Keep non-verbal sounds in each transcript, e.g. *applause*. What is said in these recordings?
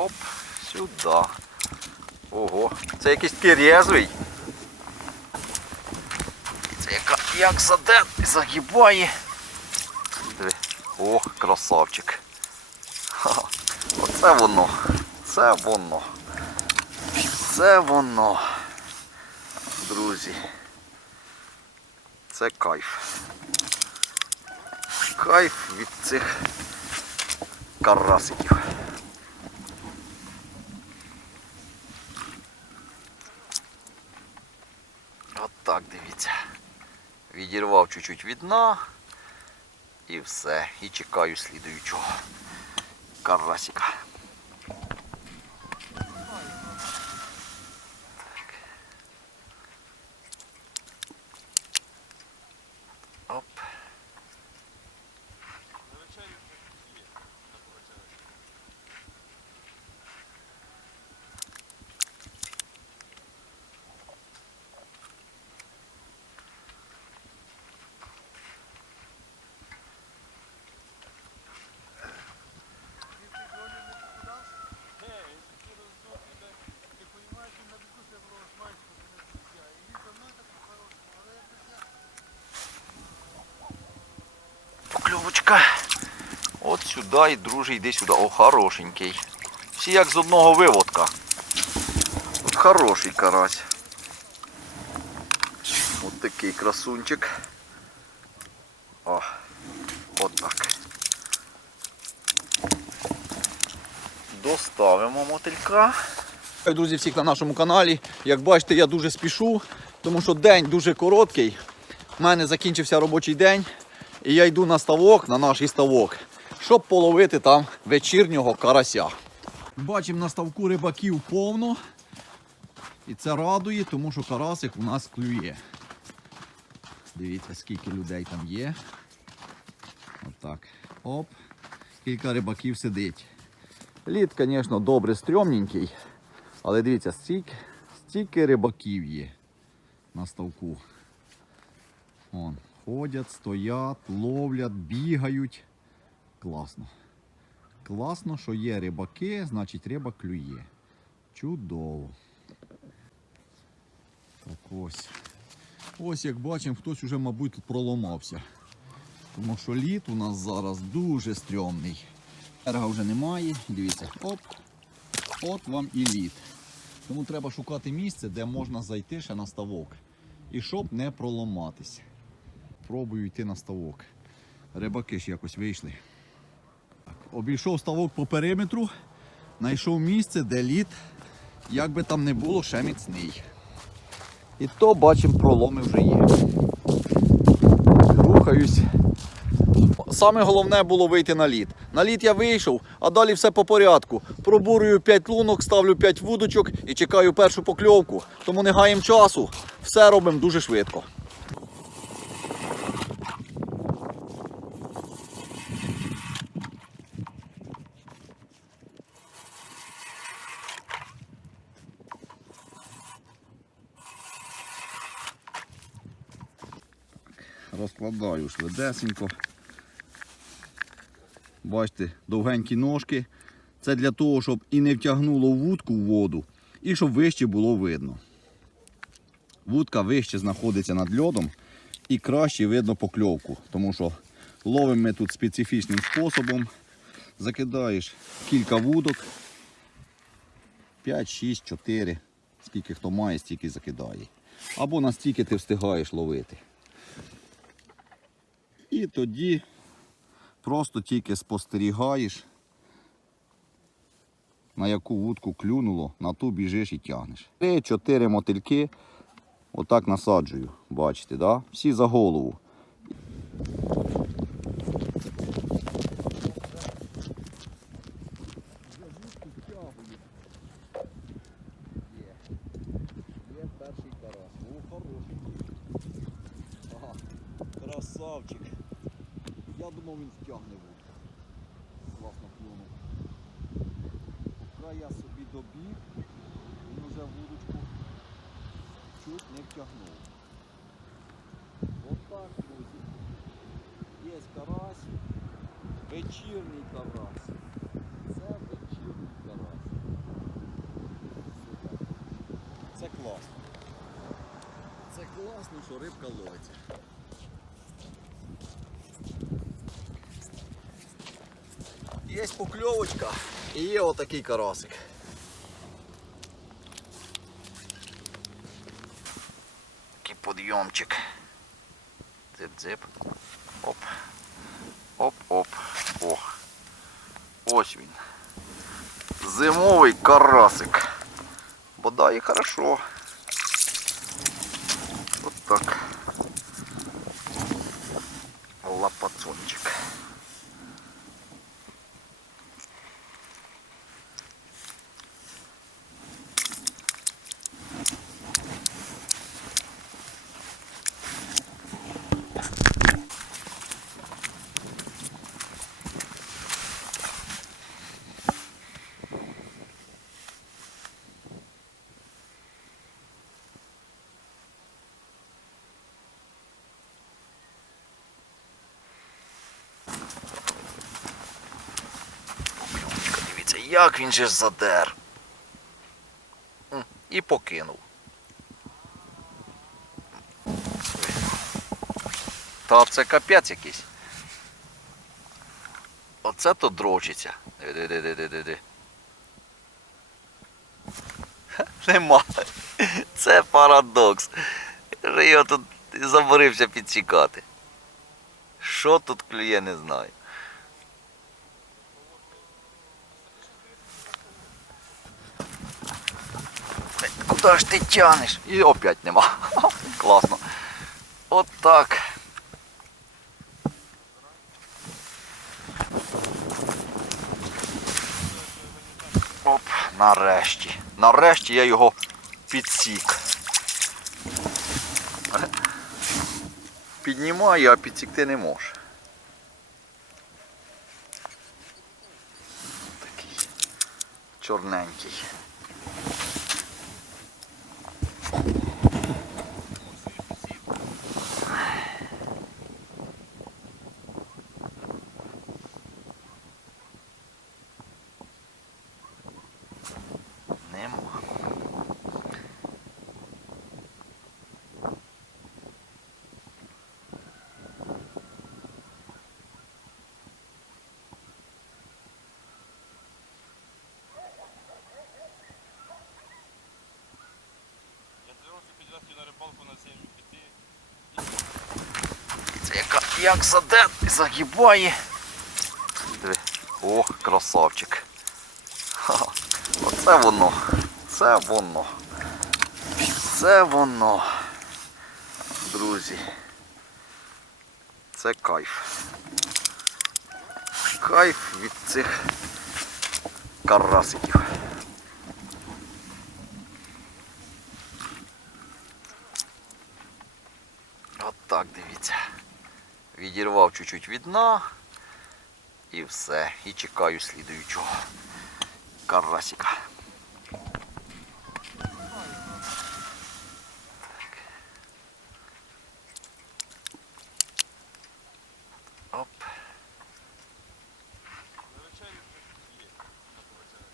Оп, сюди. Ого, це якийсь такий резвий. Це яка, як заде, загибає. Диви. Ох, красавчик. Ха, оце воно. Це воно. Це воно. Друзі. Це кайф. Кайф від цих карасиків. От так дивіться. Відірвав чуть-чуть від дна. І все. І чекаю слідуючого карасика. Оп. Покльовочка. От сюди і друже, йди сюди. О, хорошенький. Всі як з одного виводка. От хороший карась. От такий красунчик. О, от так. Доставимо мотилька. Друзі, всіх на нашому каналі. Як бачите, я дуже спішу, тому що день дуже короткий. У мене закінчився робочий день. І я йду на ставок, на наш ставок, щоб половити там вечірнього карася. Бачимо на ставку рибаків повно. І це радує, тому що карасик у нас клює. Дивіться, скільки людей там є. Отак. Оп. Кілька рибаків сидить. Лід, звісно, добре стрьомненький. Але дивіться, стільки, стільки рибаків є на ставку. Вон, ходять, стоять, ловлять, бігають. Класно. Класно, що є рибаки, значить риба клює. Чудово. Так ось. Ось як бачимо, хтось уже, мабуть, тут проломався. Тому що лід у нас зараз дуже стрьомний. Берега вже немає. Дивіться, оп, От вам і лід. Тому треба шукати місце, де можна зайти ще на ставок. І щоб не проломатись. Пробую йти на ставок. Рибаки ж якось вийшли. Так, обійшов ставок по периметру, знайшов місце, де лід, як би там не було, ще міцний. І то бачимо, проломи вже є. Рухаюсь. Саме головне було вийти на лід. На лід я вийшов, а далі все по порядку. Пробурюю 5 лунок, ставлю 5 вудочок і чекаю першу покльовку. Тому не гаємо часу. Все робимо дуже швидко. Розкладаю швидесенько. Бачите, довгенькі ножки. Це для того, щоб і не втягнуло вудку в воду, і щоб вище було видно. Вудка вище знаходиться над льодом і краще видно покльовку, тому що ловимо ми тут специфічним способом. Закидаєш кілька вудок. 5, 6, 4. Скільки хто має, стільки закидає. Або настільки ти встигаєш ловити. І тоді просто тільки спостерігаєш, на яку вудку клюнуло, на ту біжиш і тягнеш. Три-чотири мотильки отак насаджую, бачите, да? всі за голову. Хороший. Красавчик. Я думав він втягне вудку. Класно плюнув. Поки я собі добіг, він вже вудочку чуть не втягнув. Отак, От друзі. Є карась, вечірній карась. Це вечірній карась. Це класно. Це класно, що рибка ловиться. Є покльовочка і є отакий карасик. Такий подйомчик. Дзип-дзип. Оп. Оп-оп. О. Ось він. Зимовий карасик. Бодай хорошо. От так. Лапацончик. Покльовочка, дивіться, як він же задер. І покинув. Та це капець якийсь. Оце то дрочиться. Диви-диви-диви-диви. Ха, *laughs* Нема. Це парадокс. Його тут заборився підсікати. Що тут клює, не знаю. Куда ж ти тянеш? І опять нема. *laughs* Класно. От так. Оп, нарешті. Нарешті я його підсік. Піднімаю, а підсікти не можу. Такий чорненький. Як заде, загибає. Диви. О, красавчик. Ха, Оце воно. Це воно. Це воно. Друзі. Це кайф. Кайф від цих карасиків. От так дивіться. Відірвав чуть-чуть від дна. І все. І чекаю слідуючого карасика. Так. Оп. На вечері вже є. на повечері.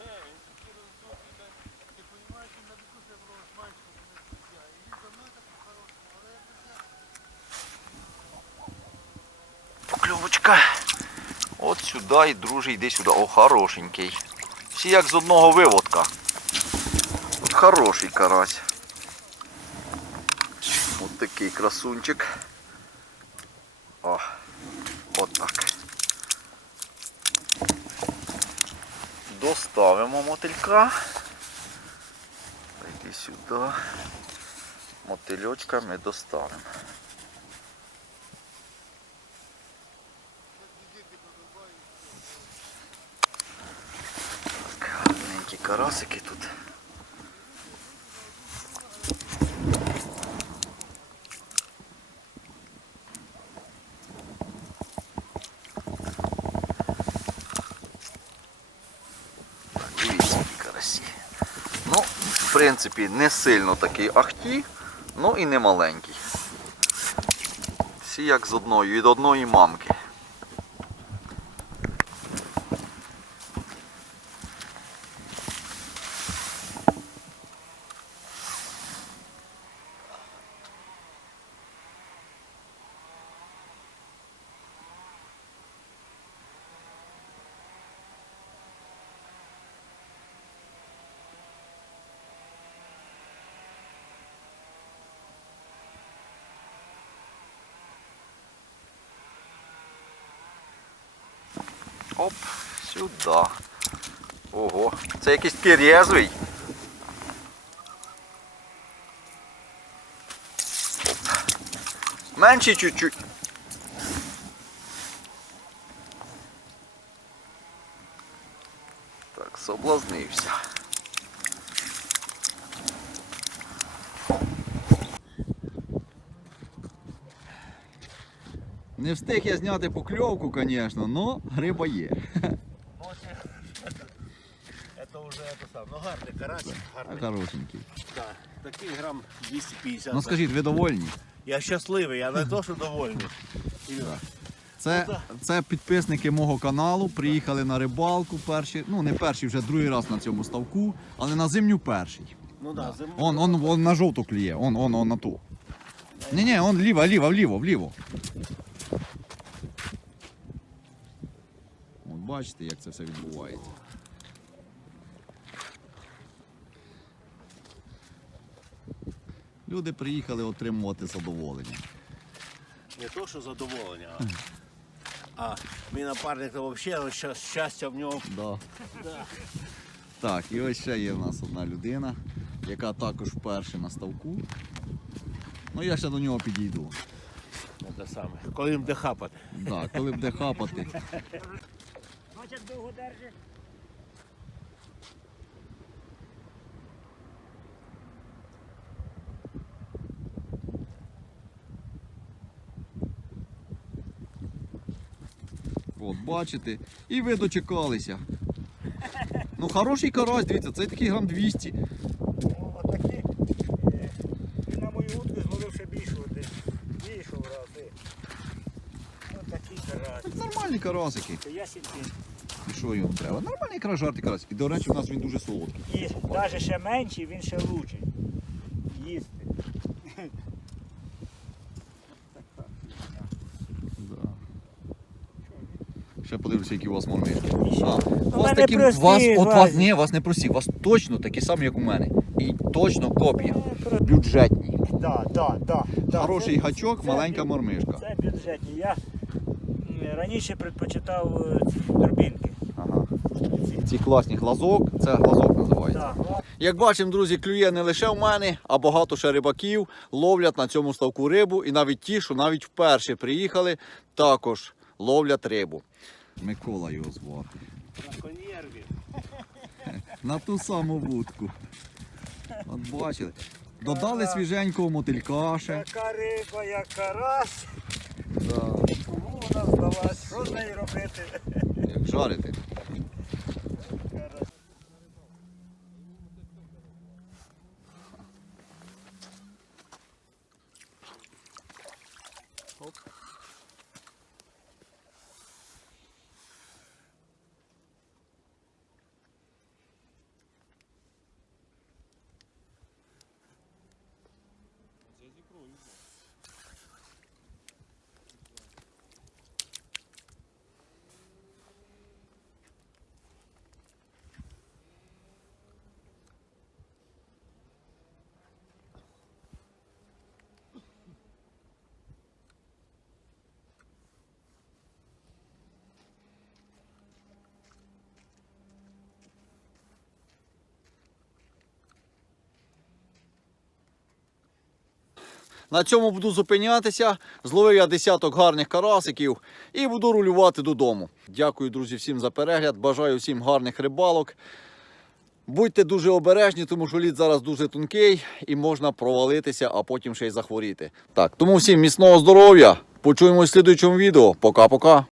Ні, він такі розсудки, так, ти розумієш, він на біку це було менше, вони друзі. І він за мною так хороший, але я Покльовочка. От сюди і друже, йди сюди. О, хорошенький. Всі як з одного виводка. От хороший карась. От такий красунчик. О, от так. Доставимо мотилька. Йди сюди. Мотильочка ми доставимо. Так, гарненькі карасики тут. Ну, принципі, не сильно такий ахті, ну і не маленький. Всі як з одної, від одної мамки. Оп, сюди. Ого, це якийсь такий резвий. Оп. Менший чуть-чуть. Так, соблазнився. Не встиг я зняти покльовку, звісно, але риба є. *laughs* Уже это сам. Ну гарний карась, гарний. хорошенький. Да. Такий грам 250. Ну скажіть, ви довольні? Я щасливий, я не то, що довольний. *laughs* Це, Ну, це підписники мого каналу. Приїхали на рибалку перші, ну не перший, вже другий раз на цьому ставку, але на зимню перший. Ну да, зиму. Он, он, он на жовту клює, он, он, он на ту. Ні, ні, он ліво, ліво, вліво, вліво. Бачите, як це все відбувається. Люди приїхали отримувати задоволення. Не то, що задоволення, а, а мій напарник то взагалі щастя в нього. Да. Так, і ось ще є в нас одна людина, яка також вперше на ставку. Ну я ще до нього підійду. Те саме. Коли їм де хапати. Да, коли буде хапати. *laughs* Бачиш, довго держить. От, бачите, і ви дочекалися. Ну, хороший карась, дивіться, це такий грам 200. О, Отакі. Він на мою утку зловив ще більшу десь. Більшу рази. Отакі карась. Так нормальні карасики. І що йому треба? Нормальний якраз жартий карась. І до речі, у нас він дуже солодкий. І навіть ще менший, він ще лучший. Їсти. Да. Ще подивлюся, які у вас мормишки. А, у У вас мене такі, прості, вас, от вас, ні, вас не прості, у вас точно такі самі, як у мене. І точно копія. Бюджетні. Да, да, да, да. Хороший Це- гачок, це маленька бю- мормишка. Це бюджетні. Я м, раніше предпочитав е, ці турбінки. Ці. Класні глазок, це глазок називається. Як бачимо, друзі, клює не лише в мене, а багато ще рибаків ловлять на цьому ставку рибу. І навіть ті, що навіть вперше приїхали, також ловлять рибу. Микола його звати. На ту саму вудку. От бачили. Додали свіженького мотилька ще. Така риба, як карась. Да. Кому вона здалась? Що з нею робити? Як жарити. cruz. На цьому буду зупинятися. Зловив я десяток гарних карасиків і буду рулювати додому. Дякую, друзі, всім за перегляд. Бажаю всім гарних рибалок. Будьте дуже обережні, тому що лід зараз дуже тонкий і можна провалитися, а потім ще й захворіти. Так, тому всім міцного здоров'я. Почуємось в слідуючому відео. Пока-пока.